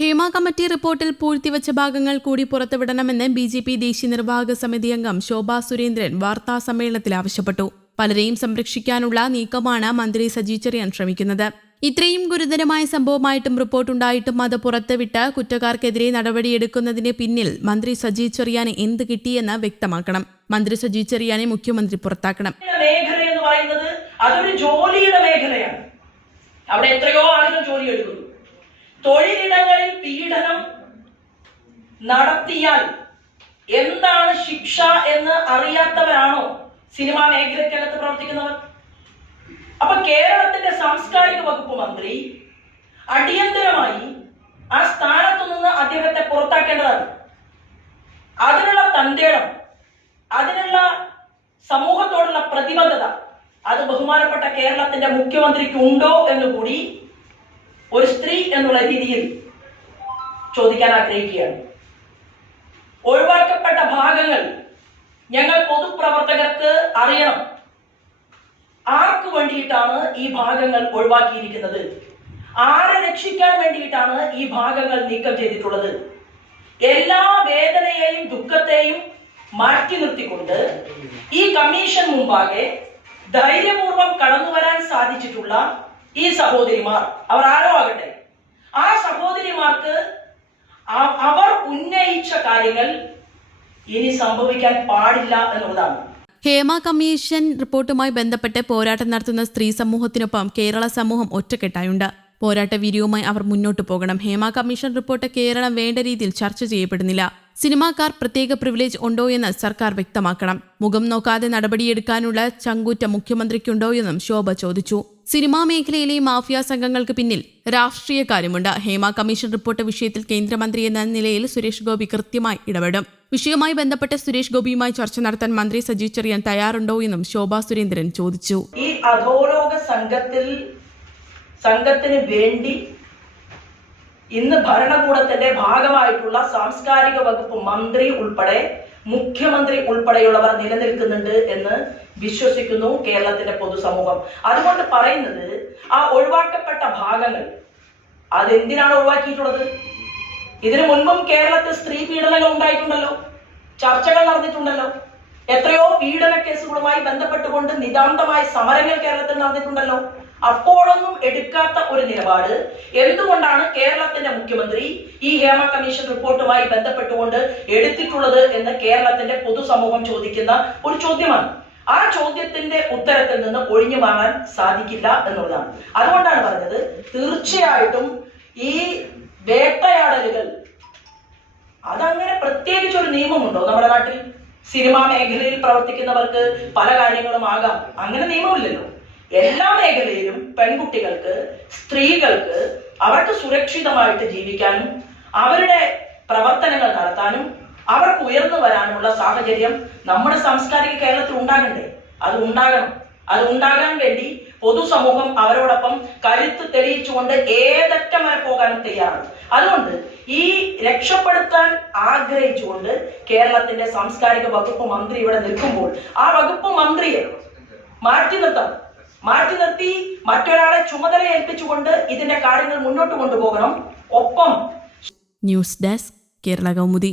Hema committee റിപ്പോർട്ടിൽ പൂഴ്ത്തിവച്ച ഭാഗങ്ങൾ കൂടി പുറത്തുവിടണമെന്ന് ബി ജെ പി ദേശീയ നിർവാഹക സമിതി അംഗം ശോഭാ സുരേന്ദ്രൻ വാർത്താ സമ്മേളനത്തിൽ ആവശ്യപ്പെട്ടു. പലരെയും സംരക്ഷിക്കാനുള്ള നീക്കമാണ് മന്ത്രി സജി ചെറിയാൻ ശ്രമിക്കുന്നത്. ഇത്രയും ഗുരുതരമായ സംഭവമായിട്ടും റിപ്പോർട്ടുണ്ടായിട്ടും അത് പുറത്തുവിട്ട് കുറ്റക്കാർക്കെതിരെ നടപടിയെടുക്കുന്നതിന് പിന്നിൽ മന്ത്രി സജി ചെറിയാന് എന്ത് കിട്ടിയെന്ന് വ്യക്തമാക്കണം. മന്ത്രി സജി ചെറിയാനെ മുഖ്യമന്ത്രി പുറത്താക്കണം. അതൊരു ജോലിയുടെ മേഖലയാണ്. അവിടെ എത്രയോ ആളുകൾ ജോലി എടുക്കുന്നു. തൊഴിലിടങ്ങളിൽ പീഡനം നടത്തിയാൽ എന്താണ് ശിക്ഷ എന്ന് അറിയാത്തവരാണോ സിനിമാ മേഖലയ്ക്കകത്ത് പ്രവർത്തിക്കുന്നവർ? അപ്പൊ കേരളത്തിന്റെ സാംസ്കാരിക വകുപ്പ് മന്ത്രി അടിയന്തരമായി ആ സ്ഥാനത്തു നിന്ന് അദ്ദേഹത്തെ പുറത്താക്കേണ്ടതാണ്. അതിനുള്ള തന്റേടം അതിനുള്ള സമൂഹത്തോടുള്ള പ്രതിബദ്ധത അത് ബഹുമാനപ്പെട്ട കേരളത്തിന്റെ മുഖ്യമന്ത്രിക്ക് ഉണ്ടോ എന്ന് കൂടി ഒരു സ്ത്രീ എന്നുള്ള രീതിയിൽ ചോദിക്കാൻ ആഗ്രഹിക്കുകയാണ്. ഒഴിവാക്കപ്പെട്ട ഭാഗങ്ങൾ ഞങ്ങൾ പൊതുപ്രവർത്തകർക്ക് അറിയണം. ആർക്ക് വേണ്ടിയിട്ടാണ് ഈ ഭാഗങ്ങൾ ഒഴിവാക്കിയിരിക്കുന്നത്? ആരെ രക്ഷിക്കാൻ വേണ്ടിയിട്ടാണ് ഈ ഭാഗങ്ങൾ നീക്കം ചെയ്തിട്ടുള്ളത്? എല്ലാ വേദനയെയും ദുഃഖത്തെയും മാറ്റി നിർത്തിക്കൊണ്ട് ഈ കമ്മീഷൻ മുമ്പാകെ ധൈര്യപൂർവം കടന്നു വരാൻ സാധിച്ചിട്ടുള്ള ഈ സഹോദരിമാർ അവർ ആരോ ആകട്ടെ? ആ സഹോദരിമാർക്ക് അവർ ഉന്നയിച്ച കാര്യങ്ങൾ ഇനി സംഭവിക്കാൻ പാടില്ല എന്നുള്ളതാണ്. ഹേമ കമ്മീഷൻ റിപ്പോർട്ടുമായി ബന്ധപ്പെട്ട് പോരാട്ടം നടത്തുന്ന സ്ത്രീ സമൂഹത്തിനൊപ്പം കേരള സമൂഹം ഒറ്റക്കെട്ടായുണ്ട്. പോരാട്ട വീര്യവുമായി അവർ മുന്നോട്ടു പോകണം. ഹേമ കമ്മീഷൻ റിപ്പോർട്ട് കേരളം വേണ്ട രീതിയിൽ ചർച്ച ചെയ്യപ്പെടുന്നില്ല. സിനിമാക്കാർ പ്രത്യേക പ്രിവിലേജ് ഉണ്ടോ എന്ന് സർക്കാർ വ്യക്തമാക്കണം. മുഖം നോക്കാതെ നടപടിയെടുക്കാനുള്ള ചങ്കൂറ്റ മുഖ്യമന്ത്രിക്കുണ്ടോ എന്നും ശോഭ ചോദിച്ചു. സിനിമാ മേഖലയിലെ മാഫിയ സംഘങ്ങൾക്ക് പിന്നിൽ രാഷ്ട്രീയ കാര്യമുണ്ട്. ഹേമ കമ്മീഷൻ റിപ്പോർട്ട് വിഷയത്തിൽ കേന്ദ്രമന്ത്രി എന്ന നിലയിൽ സുരേഷ് ഗോപി കൃത്യമായി ഇടപെടും. വിഷയവുമായി ബന്ധപ്പെട്ട് സുരേഷ് ഗോപിയുമായി ചർച്ച നടത്താൻ മന്ത്രി സജി ചെറിയാൻ തയ്യാറുണ്ടോ എന്നും ശോഭാ സുരേന്ദ്രൻ ചോദിച്ചു. ഈ അധോലോക സംഘത്തിൽ സംഘത്തിന് വേണ്ടി ഇന്ന് ഭരണകൂടത്തിന്റെ ഭാഗമായിട്ടുള്ള സാംസ്കാരിക വകുപ്പ് മന്ത്രി ഉൾപ്പെടെ മുഖ്യമന്ത്രി ഉൾപ്പെടെയുള്ളവർ നിലനിൽക്കുന്നുണ്ട് എന്ന് വിശ്വസിക്കുന്നു കേരളത്തിന്റെ പൊതുസമൂഹം. അതുകൊണ്ട് പറയുന്നത് ആ ഒഴിവാക്കപ്പെട്ട ഭാഗങ്ങൾ അതെന്തിനാണ് ഒഴിവാക്കിയിട്ടുള്ളത്? ഇതിനു മുൻപും കേരളത്തിൽ സ്ത്രീ പീഡനങ്ങൾ ഉണ്ടായിട്ടുണ്ടല്ലോ. ചർച്ചകൾ നടന്നിട്ടുണ്ടല്ലോ. എത്രയോ പീഡന കേസുകളുമായി ബന്ധപ്പെട്ടുകൊണ്ട് നിതാന്തമായ സമരങ്ങൾ കേരളത്തിൽ നടന്നിട്ടുണ്ടല്ലോ. അപ്പോഴൊന്നും എടുക്കാത്ത ഒരു നിലപാട്. എന്തുകൊണ്ടാണ് കേരളത്തിന്റെ മുഖ്യമന്ത്രി ഈ ഹേമ കമ്മീഷൻ റിപ്പോർട്ടുമായി ബന്ധപ്പെട്ടുകൊണ്ട് എടുത്തിട്ടുള്ളത് എന്ന് കേരളത്തിന്റെ പൊതുസമൂഹം ചോദിക്കുന്ന ഒരു ചോദ്യമാണ്? ആ ചോദ്യത്തിന്റെ ഉത്തരത്തിൽ നിന്ന് ഒഴിഞ്ഞു മാറാൻ സാധിക്കില്ല എന്നുള്ളതാണ്. അതുകൊണ്ടാണ് പറഞ്ഞത് തീർച്ചയായിട്ടും ഈ വേട്ടയാടലുകൾ അതങ്ങനെ പ്രത്യേകിച്ച് ഒരു നിയമമുണ്ടോ നമ്മുടെ നാട്ടിൽ? സിനിമാ മേഖലയിൽ പ്രവർത്തിക്കുന്നവർക്ക് പല കാര്യങ്ങളും ആകാം. അങ്ങനെ നിയമമില്ലല്ലോ. എല്ലാ മേഖലയിലും പെൺകുട്ടികൾക്ക് സ്ത്രീകൾക്ക് അവർക്ക് സുരക്ഷിതമായിട്ട് ജീവിക്കാനും അവരുടെ പ്രവർത്തനങ്ങൾ നടത്താനും അവർക്ക് ഉയർന്നു വരാനുമുള്ള സാഹചര്യം നമ്മുടെ സാംസ്കാരിക കേരളത്തിൽ ഉണ്ടാകണ്ടേ? അത് ഉണ്ടാകണം. അത് ഉണ്ടാകാൻ വേണ്ടി പൊതുസമൂഹം അവരോടൊപ്പം കരുത്ത് തെളിയിച്ചുകൊണ്ട് ഏതറ്റം വരെ പോകാനും തയ്യാറാണ്. അതുകൊണ്ട് ഈ രക്ഷപ്പെടുത്താൻ ആഗ്രഹിച്ചുകൊണ്ട് കേരളത്തിന്റെ സാംസ്കാരിക വകുപ്പ് മന്ത്രി ഇവിടെ നിൽക്കുമ്പോൾ ആ വകുപ്പ് മന്ത്രിയെ മാറ്റി നിർത്തണം. മാറ്റി നിർത്തി മറ്റൊരാളെ ചുമതല ഏൽപ്പിച്ചുകൊണ്ട് ഇതിന്റെ കാര്യങ്ങൾ മുന്നോട്ട് കൊണ്ടുപോകണം. ഒപ്പം ന്യൂസ് ഡെസ്ക് കേരള കൗമുദി.